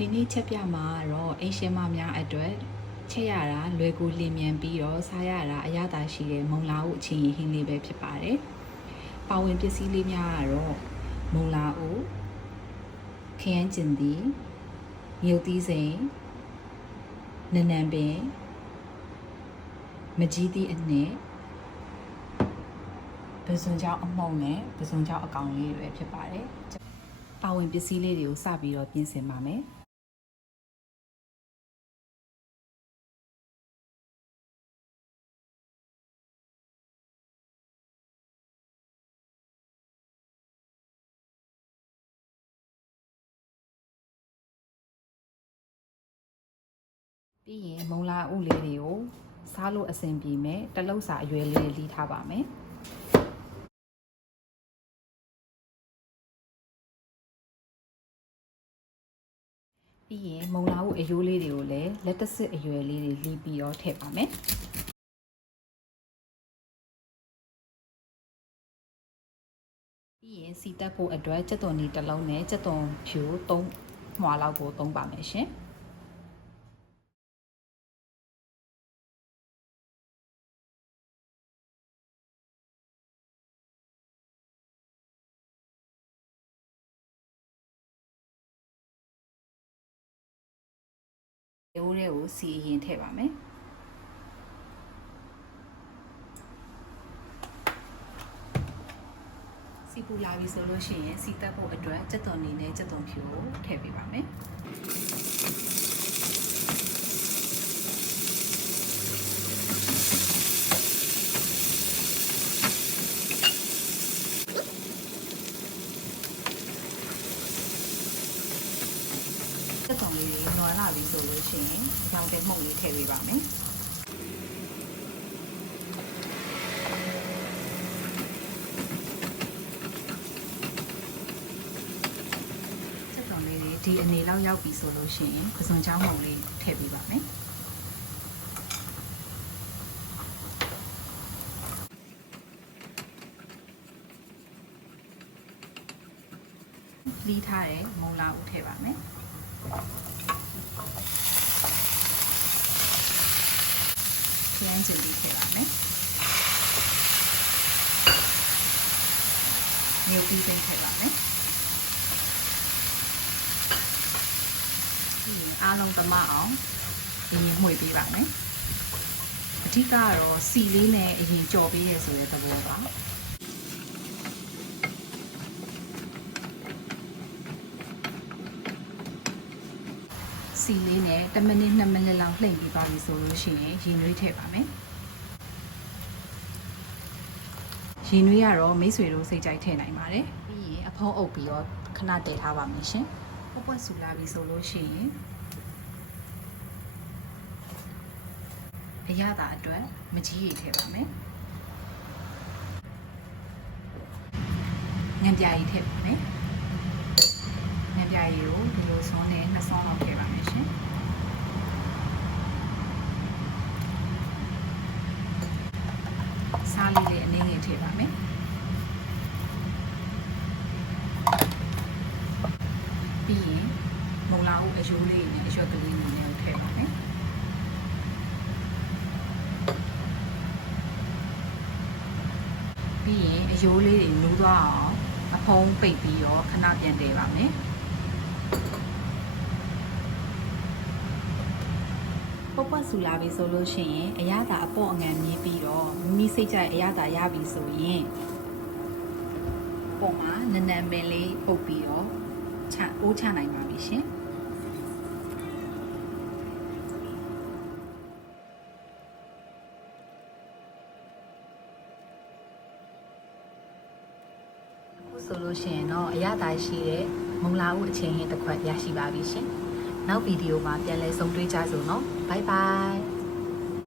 ဒီနေ့ချက်ပြမှာတော့အိမ်ရှင်မများအတွက်ချက်ရတာလွယ်ကူလျင်မြန်ပြီးတော့စားရတာအရသာရှိတဲ့မုံလာဦးအချင်းရင်ဟင်းလေးပဲဖြစ်ပါတယ်။ပါဝင်ပစ္စည်းလေးများကတော့မုံလာဦးခရမ်းကျင်သီးမြုပ်သီးစိမ်နနံပင်မကြီးသီးအနှစ်ပစွန်ကြောင်အမှုံနဲ့ပစွန်ကြောင်အကောင်လေးတွေဖြစ်ပါတယ်။ပါဝင်ပစ္စည်းလေးတွေကိုစပြီးတော့ပြင်ဆင်ပါမယ်။ပြီးရင်မုံလာဥလေးတွေကိုစားလို့အဆင်ပြေမယ်တလုံးစာအရွယ်လေးလှီးထားပါမယ်ပြီးရင်မုံလာဥအယိုးလေးတွေကိုလည်းလက်တဆစ်အရွယ်လေးတွေလှီးပြီးတော့ထည့်ပါမယ်ပြီးရင်စီတက်ဖို့အတွက်ကြက်သွန်ဒီတစ်လုံးနဲ့ကြက်သွန်ဖြူ3မွှာလောက်ကိုသုံးပါမယ်ရှင်ရိုးတွေကိုစီရင်ထည့်ပါမယ်စီပူလာပြီဆိုလို့ရှိရင်စီတက်ဖို့အတွက်ကြက်သွန်နေနဲ့ကြက်သွန်ဖြူကိုထည့်ပေးပါမယ်ကြက်သွန်လေးတွေနွားလာပြီဆိုလို့ရှိရင်အကြောင်းတဲ့မှုန့်လေးထည့်ပေးပါမယ်ဒီအနေလောက်ရောက်ပြီဆိုလို့ရှိရင်ပစွန်ချောင်းမှုန့်လေးထည့်ပေးပါမယ်လှီးထားတဲ့မုံလာဦးထည့်ပါမယ်ခရမ်းကျင်လေးထည့်ပါမယ်မြုပ်ပြီးထည့်ပါမယ်အားလုံးသမအောင်အရင်မှွေပေးပါမယ်အဓိကကတော့စီလေးနဲ့အရင်ကြော်ပေးရဆိုတဲ့သဘောပါစီလေးနဲ့1မိနစ်2မိနစ်လောက်လှိမ့်ပြီးပါပြီဆိုလို့ရှိရင်ရေနွေးထည့်ပါမယ်ရေနွေးကတော့မိတ်ဆွေတို့စိတ်ကြိုက်ထည့်နိုင်ပါတယ်ပြီးရင်အဖုံးအုပ်ပြီးတော့ခဏတည်ထားပါမယ်ရှင်ပွက်ဆူလာပြီဆိုလို့ရှိရင်အရသာအတွက်မကြီးရထည့်ပါမယ်ငံပြာရည်ထည့်ပါမယ်ငံပြာရည်ကိုဒီလိုဆွန်းနဲ့2ဆွန်းလောက်ထည့်ပါမယ်ရှင်စားလေးလေးအနည်းငယ်ထည့်ပါမယ်ပြီးရင်မုံလာဦးအယိုးလေးနဲ့အရွက်ကလေးနဲ့ထည့်ပါမယ်ပြီးရင်အယိုးလေးတွေနူးသွားအောင်အဖုံးပိတ်ပြီးတော့ခဏပြန်တည်ပါမယ်ပွက်ဆူလာပြီဆိုလို့ရှိရင်အရသာအပေါ့အငံမြည်ပြီးတော့မိစိတ်ကြိုက်အရသာရပြီဆိုရင်ပုံမှာနနံပင်လေးပုတ်ပြီးတော့အိုးချနိုင်ပါပြီရှင်ဆိုလို့ရှိရင်တော့အရသာရှိတဲ့မုံလာဦးအချင်းဟင်းတစ်ခွက်ရရှိပါပြီရှင်နောက်ဗီဒီယိုမှာပြန်လည်ဆုံတွေ့ကြစို့နော်ဘိုင်ဘိုင်